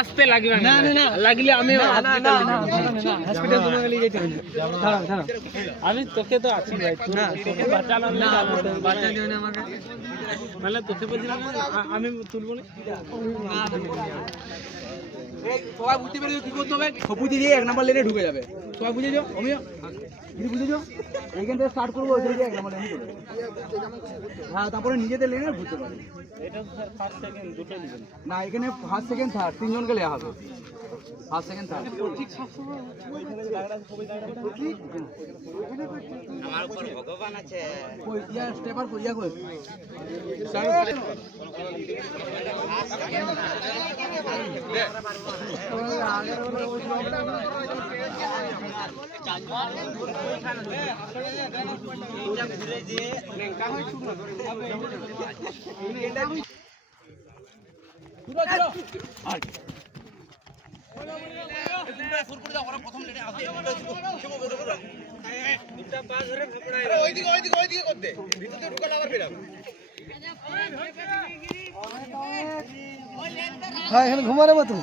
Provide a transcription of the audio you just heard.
আসতে লাগবে না, লাগলে আমি হসপিটাল তোমাকে নিয়ে যেতে হবে। আমি তোকে তো আছি ভাই, তোকে বাঁচালাম না, বাঁচা দিও না আমাকে, মানে তোকে বলছিলাম আমি তুলবো না। সবাই বুঝতে পেরেছো কি করতে হবে? সবুজ দিয়ে 1 নম্বর লেনে ঢুকে যাবে। সবাই বুঝেছো? অমিয় বুঝেছো? এইখান থেকে স্টার্ট করবো, ওই থেকে 1 নম্বর লেনে ঢুকে যাবে। হ্যাঁ, তারপরে নিজেদের লেনে ঘুরতে পারবে। এটা স্যার ফার্স্ট সেকেন্ড দুটোই নেবেন না, এখানে ফার্স্ট সেকেন্ড থার্ড 3 জনকে নেওয়া হবে। ফার্স্ট সেকেন্ড থার্ড আমার উপর ভগবান আছে। ওই ইয়া স্টেপার কইয়া কই হ্যাঁ, এখানে ঘুমারে মতো